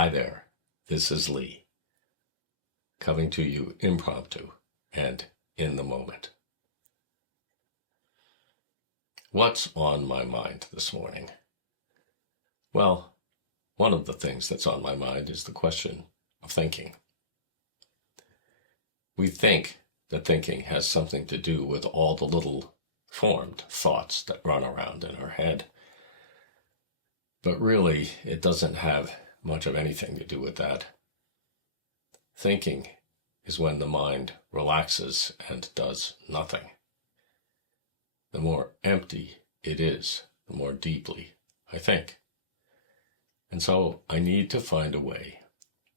Hi there, this is Lee, coming to you impromptu and in the moment. What's on my mind this morning? Well, one of the things that's on my mind is the question of thinking. We think that thinking has something to do with all the little formed thoughts that run around in our head. But really, it doesn't have much of anything to do with that. Thinking is when the mind relaxes and does nothing. The more empty it is, the more deeply I think. And so I need to find a way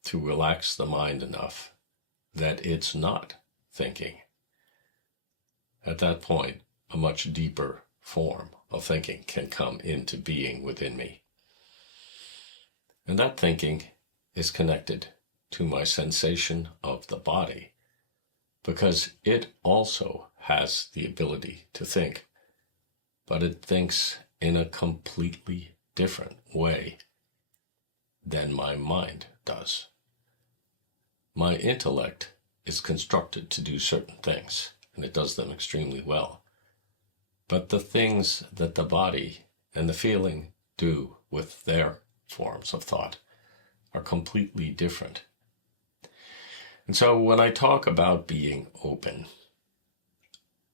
to relax the mind enough that it's not thinking. At that point, a much deeper form of thinking can come into being within me. And that thinking is connected to my sensation of the body, because it also has the ability to think, but it thinks in a completely different way than my mind does. My intellect is constructed to do certain things, and it does them extremely well. But the things that the body and the feeling do with their forms of thought are completely different. And so when I talk about being open,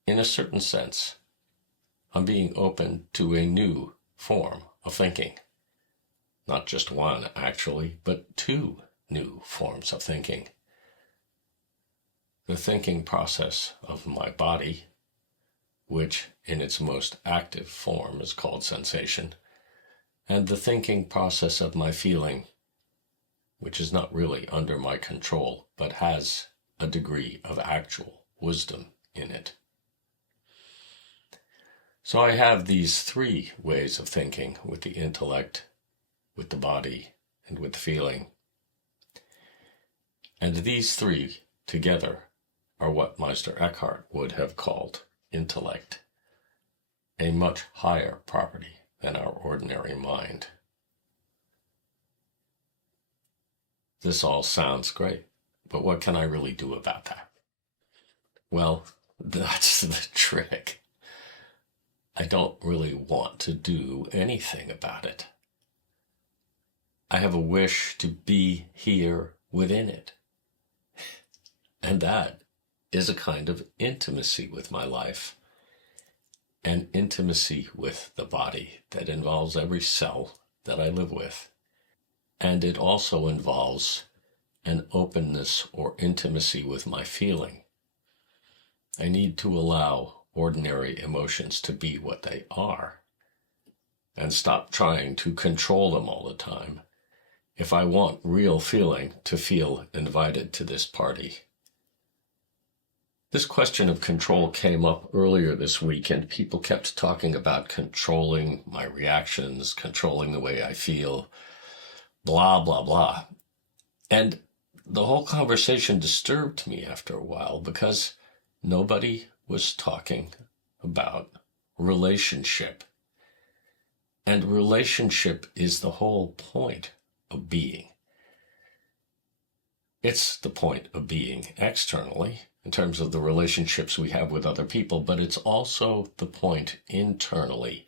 in a certain sense, I'm being open to a new form of thinking. Not just one, actually, but two new forms of thinking. The thinking process of my body, which in its most active form is called sensation, and the thinking process of my feeling, which is not really under my control, but has a degree of actual wisdom in it. So I have these three ways of thinking with the intellect, with the body, and with the feeling. And these three together are what Meister Eckhart would have called intellect, a much higher property than our ordinary mind. This all sounds great, but what can I really do about that? Well, that's the trick. I don't really want to do anything about it. I have a wish to be here within it. And that is a kind of intimacy with my life, an intimacy with the body that involves every cell that I live with. And it also involves an openness or intimacy with my feeling. I need to allow ordinary emotions to be what they are and stop trying to control them all the time if I want real feeling to feel invited to this party. This question of control came up earlier this week, and people kept talking about controlling my reactions, controlling the way I feel, blah, blah, blah. And the whole conversation disturbed me after a while because nobody was talking about relationship. And relationship is the whole point of being. It's the point of being externally, in terms of the relationships we have with other people, but it's also the point internally.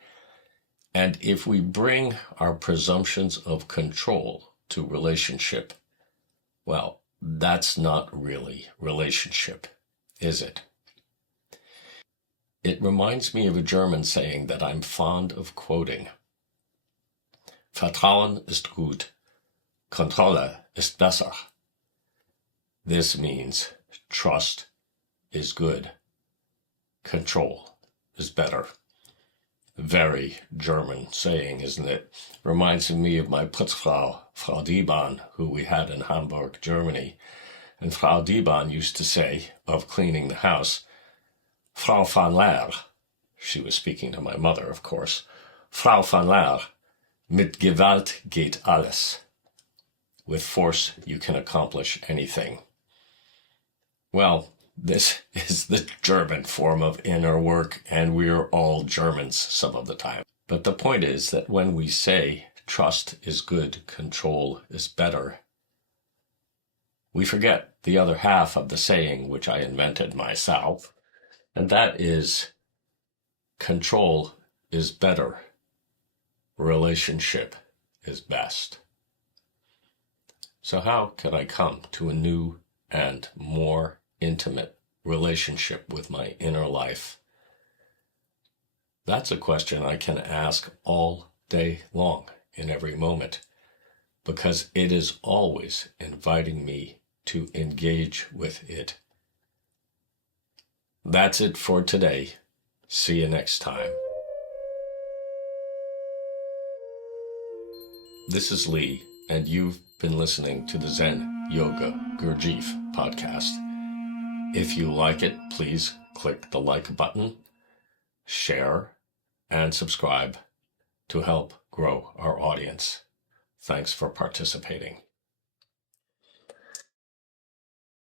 And if we bring our presumptions of control to relationship, well, that's not really relationship, is it? It reminds me of a German saying that I'm fond of quoting. Vertrauen ist gut, Kontrolle ist besser. This means trust is good, control is better. Very German saying, isn't it? Reminds me of my Putzfrau, Frau Dieban, who we had in Hamburg, Germany. And Frau Dieban used to say of cleaning the house, Frau van Leer, she was speaking to my mother, of course, Frau van Leer, mit Gewalt geht alles. With force you can accomplish anything. Well, this is the German form of inner work, and we're all Germans some of the time. But the point is that when we say trust is good, control is better, we forget the other half of the saying, which I invented myself, and that is control is better, relationship is best. So how can I come to a new and more intimate relationship with my inner life? That's a question I can ask all day long in every moment, because it is always inviting me to engage with it. That's it for today. See you next time. This is Lee, and you've been listening to the Zen Yoga Gurdjieff podcast. If you like it, please click the like button, share, and subscribe to help grow our audience. Thanks for participating.